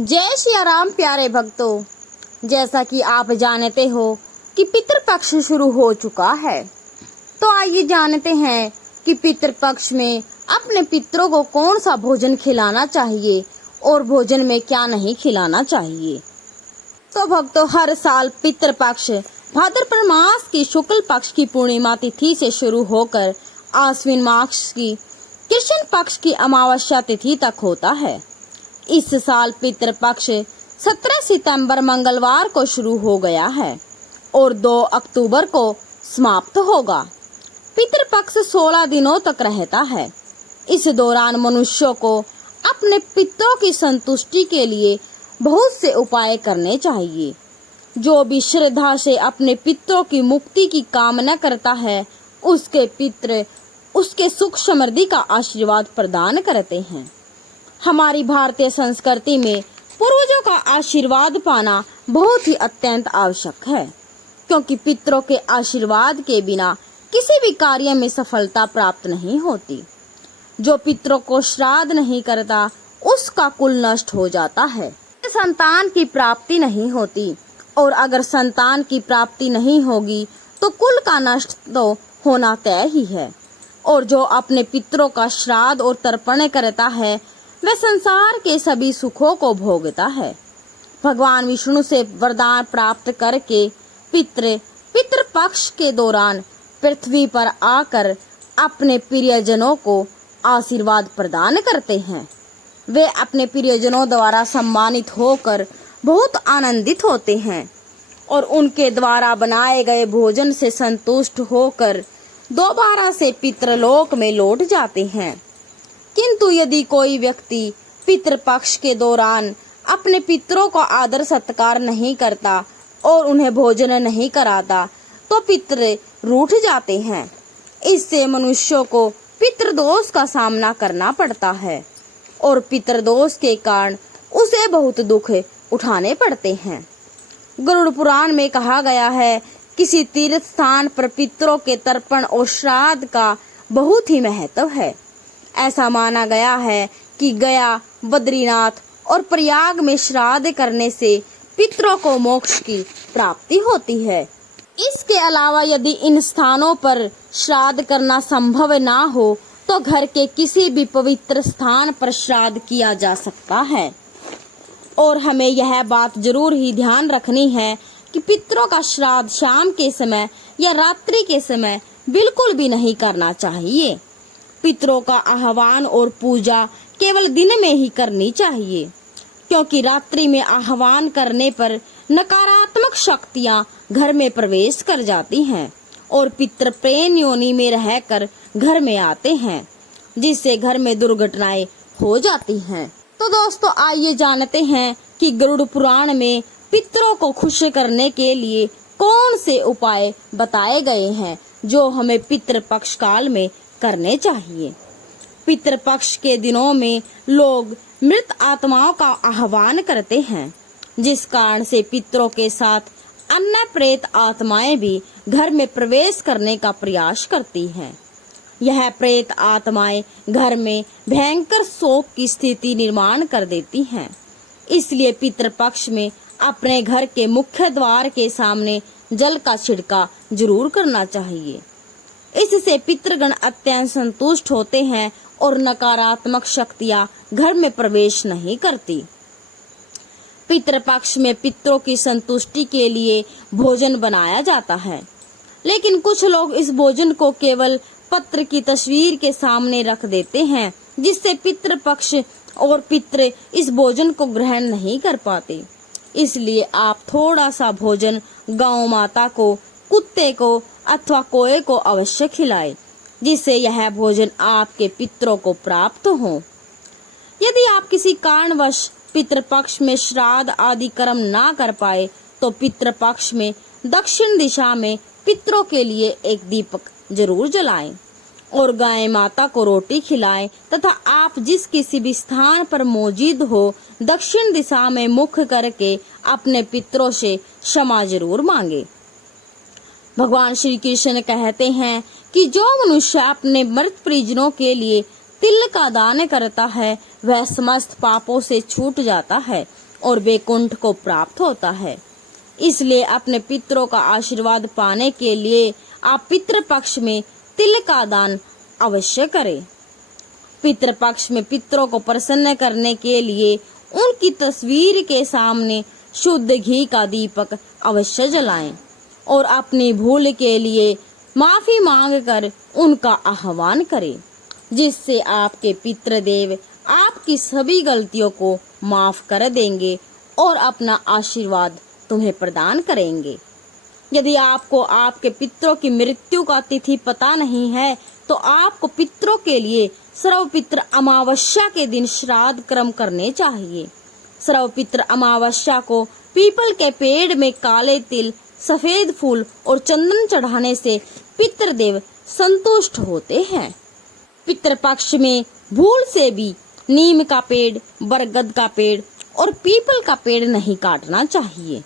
जय श्री राम प्यारे भक्तों, जैसा कि आप जानते हो कि पितृपक्ष शुरू हो चुका है। तो आइए जानते हैं कि पितृपक्ष में अपने पितरों को कौन सा भोजन खिलाना चाहिए और भोजन में क्या नहीं खिलाना चाहिए। तो भक्तों, हर साल पितृपक्ष भाद्रपद मास की शुक्ल पक्ष की पूर्णिमा तिथि से शुरू होकर आश्विन मास की कृष्ण पक्ष की अमावस्या तिथि तक होता है। इस साल पितृपक्ष 17 सितंबर मंगलवार को शुरू हो गया है और 2 अक्टूबर को समाप्त होगा। पितृपक्ष 16 दिनों तक रहता है। इस दौरान मनुष्यों को अपने पितरों की संतुष्टि के लिए बहुत से उपाय करने चाहिए। जो भी श्रद्धा से अपने पितरों की मुक्ति की कामना करता है, उसके पितर उसके सुख समृद्धि का आशीर्वाद प्रदान करते हैं। हमारी भारतीय संस्कृति में पूर्वजों का आशीर्वाद पाना बहुत ही अत्यंत आवश्यक है, क्योंकि पितरों के आशीर्वाद के बिना किसी भी कार्य में सफलता प्राप्त नहीं होती। जो पितरों को श्राद्ध नहीं करता, उसका कुल नष्ट हो जाता है। संतान की प्राप्ति नहीं होती, और अगर संतान की प्राप्ति नहीं होगी तो कुल का नष्ट तो होना तय ही है। और जो अपने पितरों का श्राद्ध और तर्पण करता है, वह संसार के सभी सुखों को भोगता है। भगवान विष्णु से वरदान प्राप्त करके पितृपक्ष के दौरान पृथ्वी पर आकर अपने प्रियजनों को आशीर्वाद प्रदान करते हैं। वे अपने प्रियजनों द्वारा सम्मानित होकर बहुत आनंदित होते हैं और उनके द्वारा बनाए गए भोजन से संतुष्ट होकर दोबारा से पितृलोक में लौट जाते हैं। किंतु यदि कोई व्यक्ति पितृपक्ष के दौरान अपने पितरों का आदर सत्कार नहीं करता और उन्हें भोजन नहीं कराता, तो पितर रूठ जाते हैं। इससे मनुष्यों को पितृदोष का सामना करना पड़ता है और पितृदोष के कारण उसे बहुत दुख उठाने पड़ते हैं। गरुड़ पुराण में कहा गया है, किसी तीर्थ स्थान पर पितरों के तर्पण और श्राद्ध का बहुत ही महत्व है। ऐसा माना गया है कि गया, बद्रीनाथ और प्रयाग में श्राद्ध करने से पितरों को मोक्ष की प्राप्ति होती है। इसके अलावा यदि इन स्थानों पर श्राद्ध करना संभव ना हो, तो घर के किसी भी पवित्र स्थान पर श्राद्ध किया जा सकता है। और हमें यह बात जरूर ही ध्यान रखनी है कि पितरों का श्राद्ध शाम के समय या रात्रि के समय बिल्कुल भी नहीं करना चाहिए। पितरों का आह्वान और पूजा केवल दिन में ही करनी चाहिए, क्योंकि रात्रि में आह्वान करने पर नकारात्मक शक्तियां घर में प्रवेश कर जाती हैं और पितर प्रेत योनि में रहकर घर में आते हैं, जिससे घर में दुर्घटनाएं हो जाती हैं। तो दोस्तों, आइए जानते हैं कि गरुड़ पुराण में पितरों को खुश करने के लिए कौन से उपाय बताए गए हैं जो हमें पितृपक्ष काल में करने चाहिए। पितृपक्ष के दिनों में लोग मृत आत्माओं का आह्वान करते हैं, जिस कारण से पितरों के साथ अन्य प्रेत आत्माएं भी घर में प्रवेश करने का प्रयास करती हैं। यह प्रेत आत्माएं घर में भयंकर शोक की स्थिति निर्माण कर देती हैं। इसलिए पितृपक्ष में अपने घर के मुख्य द्वार के सामने जल का छिड़काव जरूर करना चाहिए। इससे पितृगण अत्यंत संतुष्ट होते हैं और नकारात्मक शक्तियां घर में प्रवेश नहीं करती। पितृपक्ष में पितरों की संतुष्टि के लिए भोजन बनाया जाता है, लेकिन कुछ लोग इस भोजन को केवल पत्र की तस्वीर के सामने रख देते हैं, जिससे पितृपक्ष और पितर इस भोजन को ग्रहण नहीं कर पाते। इसलिए आप थोड़ा सा भोजन गौ माता को, कुत्ते को अथवा कोए को अवश्य खिलाएं, जिससे यह भोजन आपके पितरों को प्राप्त हो। यदि आप किसी कारणवश पितृपक्ष में श्राद्ध आदि कर्म ना कर पाए, तो पितृपक्ष में दक्षिण दिशा में पितरों के लिए एक दीपक जरूर जलाएं और गाय माता को रोटी खिलाएं तथा आप जिस किसी भी स्थान पर मौजूद हो, दक्षिण दिशा में मुख करके अपने पितरों से क्षमा जरूर मांगे। भगवान श्री कृष्ण कहते हैं कि जो मनुष्य अपने मृत परिजनों के लिए तिल का दान करता है, वह समस्त पापों से छूट जाता है और वैकुंठ को प्राप्त होता है। इसलिए अपने पितरों का आशीर्वाद पाने के लिए आप पितृपक्ष में तिल का दान अवश्य करें। पितृपक्ष में पितरों को प्रसन्न करने के लिए उनकी तस्वीर के सामने शुद्ध घी का दीपक अवश्य जलाएं और अपनी भूल के लिए माफी मांगकर उनका आह्वान करें, जिससे आपके पितृदेव आपकी सभी गलतियों को माफ कर देंगे और अपना आशीर्वाद तुम्हें प्रदान करेंगे। यदि आपको आपके पितरों की मृत्यु का तिथि पता नहीं है तो आपको पितरों के लिए सर्वपितृ अमावस्या के दिन श्राद्ध कर्म करने चाहिए। सर्वपितृ अमावस्या को पीपल के पेड़ में काले तिल, सफेद फूल और चंदन चढ़ाने से पितृदेव संतुष्ट होते हैं। पितृपक्ष में भूल से भी नीम का पेड़, बरगद का पेड़ और पीपल का पेड़ नहीं काटना चाहिए।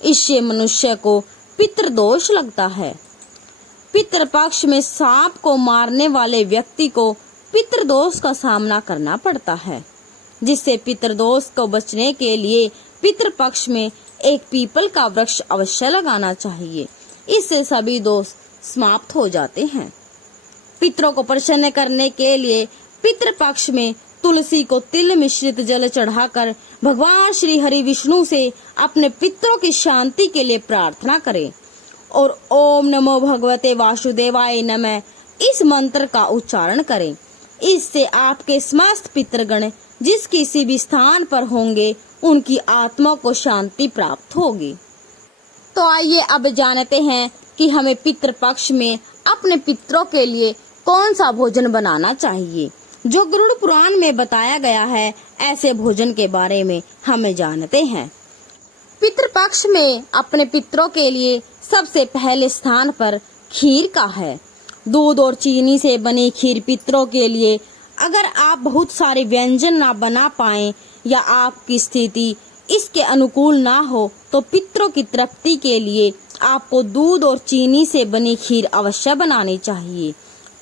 इससे मनुष्य को पितृदोष लगता है। पितृपक्ष में सांप को मारने वाले व्यक्ति को पितृदोष का सामना करना पड़ता है, जिससे पितृदोष को बचने के लिए पितृपक्ष में एक पीपल का वृक्ष अवश्य लगाना चाहिए। इससे सभी दोष समाप्त हो जाते हैं। पितरों को प्रसन्न करने के लिए पितृपक्ष में तुलसी को तिल मिश्रित जल चढ़ाकर भगवान श्री हरि विष्णु से अपने पितरों की शांति के लिए प्रार्थना करें और ओम नमो भगवते वासुदेवाय नमः इस मंत्र का उच्चारण करें। इससे आपके समस्त पितृगण जिस किसी भी स्थान पर होंगे उनकी आत्मा को शांति प्राप्त होगी। तो आइए अब जानते हैं कि हमें पितृपक्ष में अपने पितरों के लिए कौन सा भोजन बनाना चाहिए। जो गरुड़ पुराण में बताया गया है, ऐसे भोजन के बारे में हमें जानते हैं। पितृपक्ष में अपने पितरों के लिए सबसे पहले स्थान पर खीर का है। दूध और चीनी से बनी खीर पितरों के लिए। अगर आप बहुत सारे व्यंजन ना बना पाएं या आपकी स्थिति इसके अनुकूल ना हो तो पितरों की तृप्ति के लिए आपको दूध और चीनी से बनी खीर अवश्य बनानी चाहिए,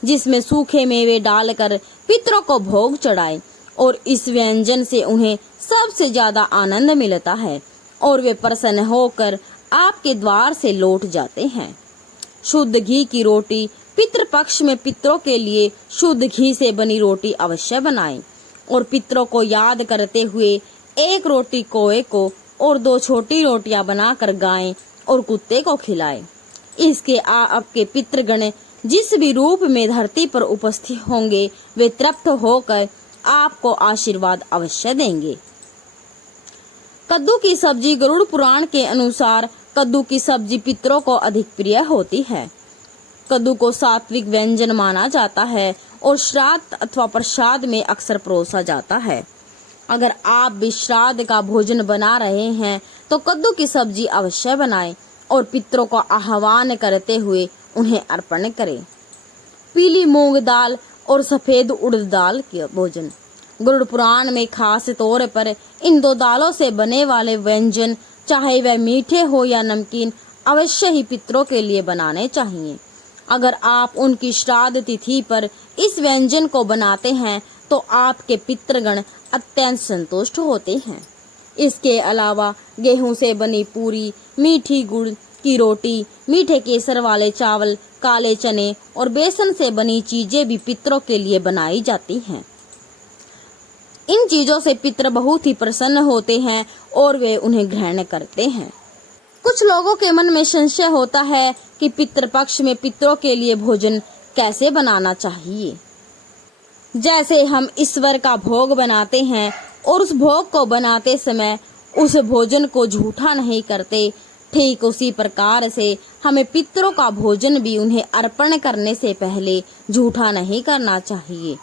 जिसमें सूखे मेवे डालकर पितरों को भोग चढ़ाएं और इस व्यंजन से उन्हें सबसे ज्यादा आनंद मिलता है और वे प्रसन्न होकर आपके द्वार से लौट जाते हैं। शुद्ध घी की रोटी पितृपक्ष में पितरों के लिए शुद्ध घी से बनी रोटी अवश्य बनाएं और पितरों को याद करते हुए एक रोटी कौए को और 2 छोटी रोटियां बनाकर गाय और कुत्ते को खिलाएं। इसके आपके पितृगण जिस भी रूप में धरती पर उपस्थित होंगे वे तृप्त होकर आपको आशीर्वाद अवश्य देंगे। कद्दू की सब्जी गरुड़ पुराण के अनुसार कद्दू की सब्जी पितरों को अधिक प्रिय होती है। कद्दू को सात्विक व्यंजन माना जाता है और श्राद्ध अथवा प्रसाद में अक्सर परोसा जाता है। अगर आप भी श्राद्ध का भोजन बना रहे हैं तो कद्दू की सब्जी अवश्य बनाएं और पितरों को आह्वान करते हुए उन्हें अर्पण करें। पीली मूंग दाल और सफेद उड़द दाल के भोजन गरुड़ पुराण में खास तौर पर इन 2 दालों से बने वाले व्यंजन, चाहे वह मीठे हो या नमकीन, अवश्य ही पितरों के लिए बनाने चाहिए। अगर आप उनकी श्राद्ध तिथि पर इस व्यंजन को बनाते हैं तो आपके पितृगण अत्यंत संतुष्ट होते हैं। इसके अलावा गेहूं से बनी पूरी, मीठी गुड़ की रोटी, मीठे केसर वाले चावल, काले चने और बेसन से बनी चीजें भी पितरों के लिए बनाई जाती हैं। इन चीजों से पितर बहुत ही प्रसन्न होते हैं और वे उन्हें ग्रहण करते हैं। कुछ लोगों के मन में संशय होता है कि पितृपक्ष में पितरों के लिए भोजन कैसे बनाना चाहिए। जैसे हम ईश्वर का भोग बनाते हैं और उस भोग को बनाते समय उस भोजन को झूठा नहीं करते, ठीक उसी प्रकार से हमें पितरों का भोजन भी उन्हें अर्पण करने से पहले झूठा नहीं करना चाहिए।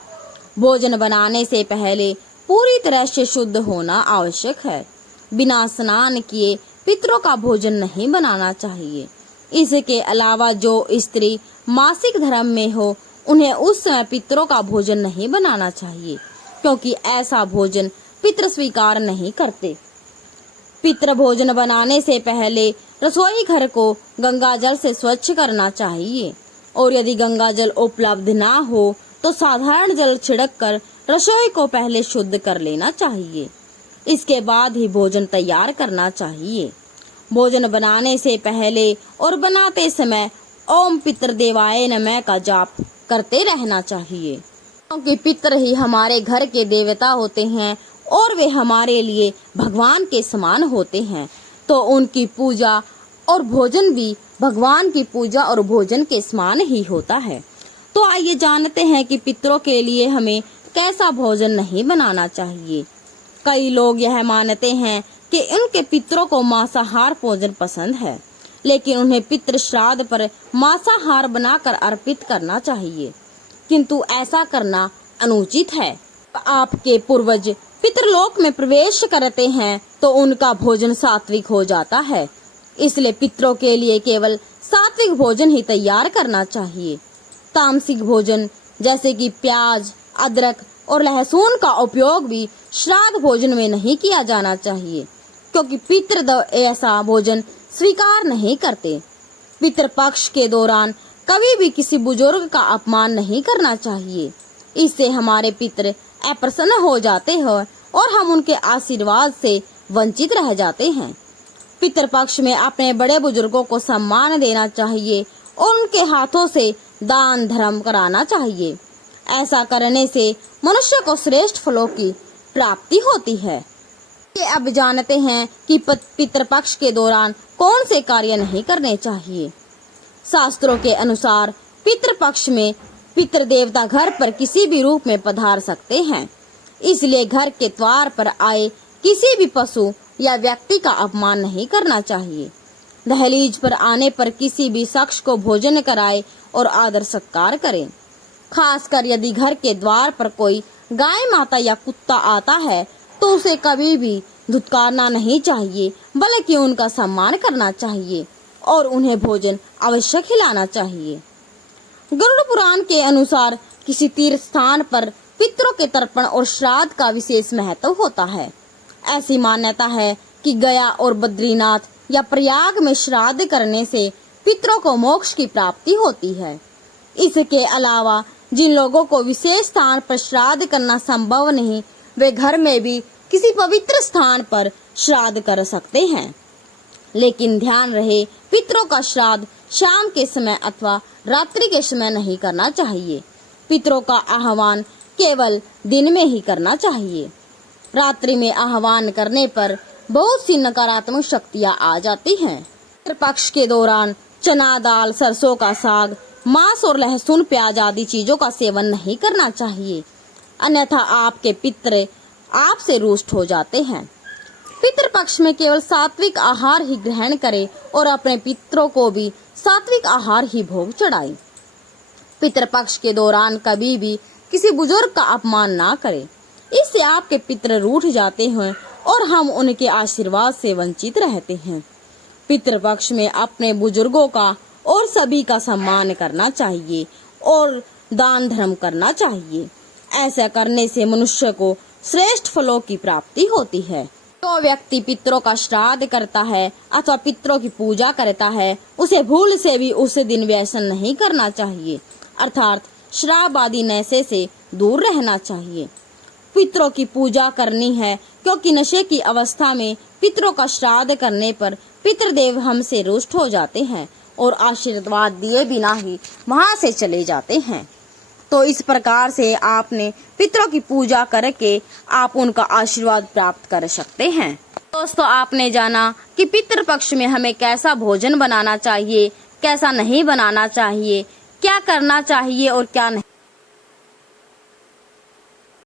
भोजन बनाने से पहले पूरी तरह से शुद्ध होना आवश्यक है। बिना स्नान किए पितरों का भोजन नहीं बनाना चाहिए। इसके अलावा जो स्त्री मासिक धर्म में हो उन्हें उस समय पितरों का भोजन नहीं बनाना चाहिए, क्योंकि ऐसा भोजन पितर स्वीकार नहीं करते। पितर भोजन बनाने से पहले रसोई घर को गंगा जल से स्वच्छ करना चाहिए और यदि गंगा जल उपलब्ध ना हो तो साधारण जल छिड़क कर रसोई को पहले शुद्ध कर लेना चाहिए। इसके बाद ही भोजन तैयार करना चाहिए। भोजन बनाने से पहले और बनाते समय ओम पितृदेवाय नमः का जाप करते रहना चाहिए, क्योंकि पितृ ही हमारे घर के देवता होते हैं और वे हमारे लिए भगवान के समान होते हैं। तो उनकी पूजा और भोजन भी भगवान की पूजा और भोजन के समान ही होता है। तो आइए जानते हैं कि पितरों के लिए हमें कैसा भोजन नहीं बनाना चाहिए। कई लोग यह मानते हैं कि उनके पितरों को मांसाहार भोजन पसंद है, लेकिन उन्हें पितृ श्राद्ध पर मांसाहार बनाकर अर्पित करना चाहिए, किंतु ऐसा करना अनुचित है। आपके पूर्वज पितृलोक में प्रवेश करते हैं तो उनका भोजन सात्विक हो जाता है, इसलिए पितरों के लिए केवल सात्विक भोजन ही तैयार करना चाहिए। तामसिक भोजन जैसे कि प्याज, अदरक और लहसुन का उपयोग भी श्राद्ध भोजन में नहीं किया जाना चाहिए, क्योंकि पितृ ऐसा भोजन स्वीकार नहीं करते। पितृपक्ष के दौरान कभी भी किसी बुजुर्ग का अपमान नहीं करना चाहिए, इससे हमारे पितृ अप्रसन्न हो जाते हैं और हम उनके आशीर्वाद से वंचित रह जाते हैं। पितृपक्ष में अपने बड़े बुजुर्गों को सम्मान देना चाहिए और उनके हाथों से दान धर्म कराना चाहिए। ऐसा करने से मनुष्य को श्रेष्ठ फलों की प्राप्ति होती है। ये अब जानते हैं कि पितृपक्ष के दौरान कौन से कार्य नहीं करने चाहिए। शास्त्रों के अनुसार पितृपक्ष में पितृ देवता घर पर किसी भी रूप में पधार सकते हैं, इसलिए घर के द्वार पर आए किसी भी पशु या व्यक्ति का अपमान नहीं करना चाहिए। दहलीज पर आने पर किसी भी शख्स को भोजन कराए और आदर सत्कार करें। खासकर यदि घर के द्वार पर कोई गाय माता या कुत्ता आता है तो उसे कभी भी धुतकारना नहीं चाहिए, बल्कि उनका सम्मान करना चाहिए और उन्हें भोजन अवश्य खिलाना चाहिए। गरुड़ पुराण के अनुसार किसी तीर्थ स्थान पर पितरों के तर्पण और श्राद्ध का विशेष महत्व होता है। ऐसी मान्यता है कि गया और बद्रीनाथ या प्रयाग में श्राद्ध करने से पितरों को मोक्ष की प्राप्ति होती है। इसके अलावा जिन लोगों को विशेष स्थान पर श्राद्ध करना संभव नहीं, वे घर में भी किसी पवित्र स्थान पर श्राद्ध कर सकते हैं, लेकिन ध्यान रहे पितरों का श्राद्ध शाम के समय अथवा रात्रि के समय नहीं करना चाहिए। पितरों का आह्वान केवल दिन में ही करना चाहिए। रात्रि में आह्वान करने पर बहुत सी नकारात्मक शक्तियां आ जाती हैं। पितृपक्ष के दौरान चना दाल, सरसों का साग, मांस और लहसुन प्याज आदि चीजों का सेवन नहीं करना चाहिए, अन्यथा आपके पितृ आपसे रुष्ट हो जाते हैं। पितृपक्ष में केवल सात्विक आहार ही ग्रहण करें और अपने पितरों को भी सात्विक आहार ही भोग चढ़ाएं। पितृपक्ष के दौरान कभी भी किसी बुजुर्ग का अपमान ना करें, इससे आपके पितृ रूठ जाते हैं और हम उनके आशीर्वाद से वंचित रहते हैं। पितृपक्ष में अपने बुजुर्गों का और सभी का सम्मान करना चाहिए और दान धर्म करना चाहिए। ऐसा करने से मनुष्य को श्रेष्ठ फलों की प्राप्ति होती है। जो व्यक्ति पितरों का श्राद्ध करता है अथवा पितरों की पूजा करता है, उसे भूल से भी उस दिन व्यसन नहीं करना चाहिए, अर्थात शराब आदि नशे से दूर रहना चाहिए। पितरों की पूजा करनी है, क्योंकि नशे की अवस्था में पितरों का श्राद्ध करने पर पितृदेव हमसे रुष्ट हो जाते हैं और आशीर्वाद दिए बिना ही वहां से चले जाते हैं। तो इस प्रकार से आपने पितरों की पूजा करके आप उनका आशीर्वाद प्राप्त कर सकते हैं। दोस्तों, आपने जाना कि पितृपक्ष में हमें कैसा भोजन बनाना चाहिए, कैसा नहीं बनाना चाहिए, क्या करना चाहिए और क्या नहीं।